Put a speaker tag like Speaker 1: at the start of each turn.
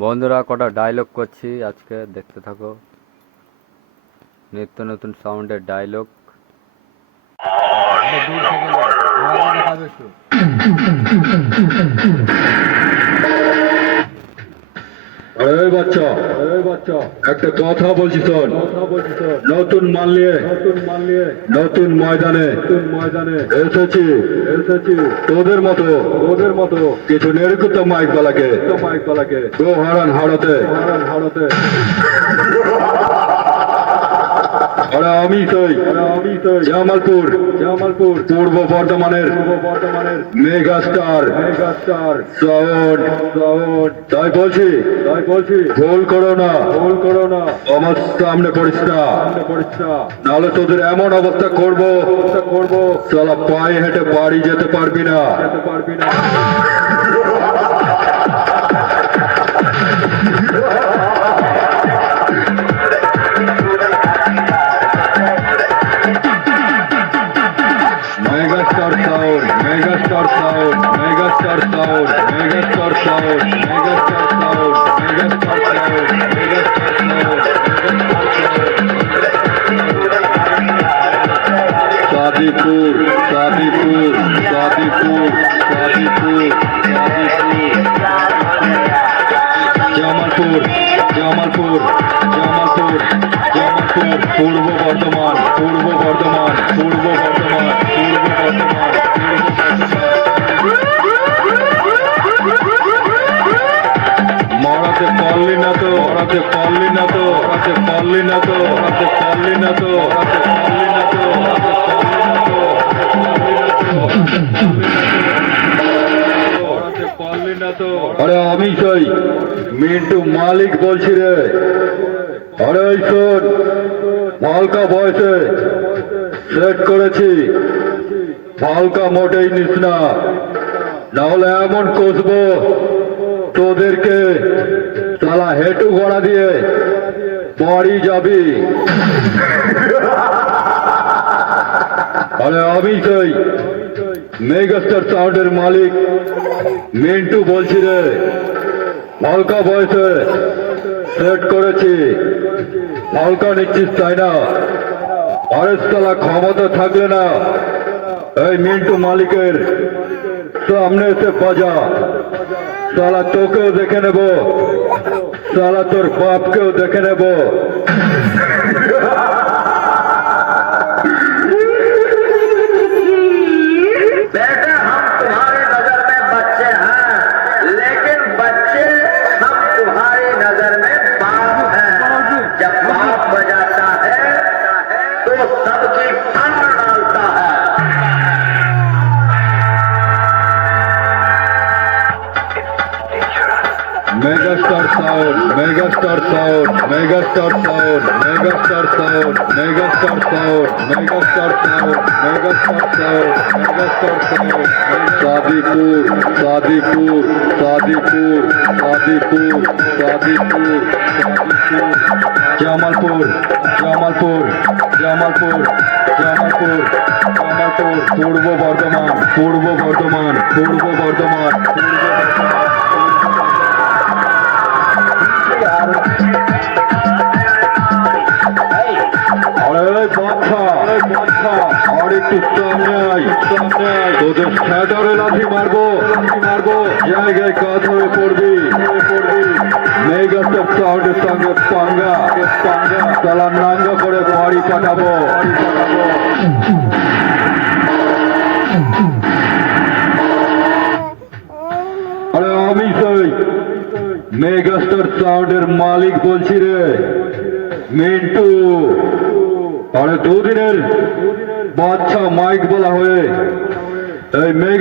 Speaker 1: বন্ধুরা কটা ডায়লগ করছি আজকে দেখতে থাকো নিত্য নতুন সাউন্ডের ডায়লগ
Speaker 2: দূর থেকে বাচ্চা, একটা কথা বলছি শোন। নতুন মাল নিয়ে, নতুন ময়দানে এসেছি। তোদের মতো তোদের মতো কিছু নেরকুত মাইক বালাকে মাইক বালাকে হারান হারতে হারান হাড়তে। আরে আমি সেই জামালপুর জামালপুর পূর্ব বর্ধমানের বর্ধমানের মেগা স্টার সাউন্ড। সাউন্ড। তাই বলছি তাই বলছি ভুল করো না। ভুল করো না। আমার সামনে পড়িস না নাহলে তোদের এমন অবস্থা করব করব। সালা পায়ে হেঁটে বাড়ি যেতে পারবি না। যেতে পারবি না। Sadipur, Sadipur, Sadipur, Sadipur, Sadipur, Jamalpur, Jamalpur, Jamalpur, Jamalpur, পূর্ব বর্ধমান পূর্ব বর্ধমান পূর্ব বর্ধমান পূর্ব বর্ধমান মারাতে পারলি না তো মারাতে পারলি না তো মারাতে পারলি না তো মারাতে পারলি না তো মারাতে পারলি না তো আরে আমি সেই মিন্টু মালিক বলছি রে। আরে শোন হালকা বয়সে সেট করেছি। হালকা মোটেই নিস না। নাহলে এমন কষবো তোদেরকে সালা হেটু গড়া দিয়ে বাড়ি যাবি। আরে আমি সেই মেগাস্টার সাউন্ডের মালিক। মিন্টু বলছি রে, হালকা বয়সে সেট করেছি। হালকা নিচ্ছিস, তাই না? আরে সালা ক্ষমতা থাকলে না এই মিন্টু মালিকের সামনে এসে বাজা। সালা তোকেও দেখে নেব। সালা তোর বাপকেও দেখে নেব। Megastar sound megastar sound megastar sound megastar sound megastar sound megastar sound megastar sound megastar sound Sadipur Sadipur Sadipur Sadipur Sadipur Sadipur Jamalpur Jamalpur Jamalpur Jamalpur Jamalpur Purba Bardhaman Purba Bardhaman পূর্ব বর্ধমান পূর্ব বর্ধমান আর আমি সেই মেগাস্টার মালিক বলছি রে। মিন্টু। আরে দুদিনের বাচ্চা mic বলা হয়ে এই মেগা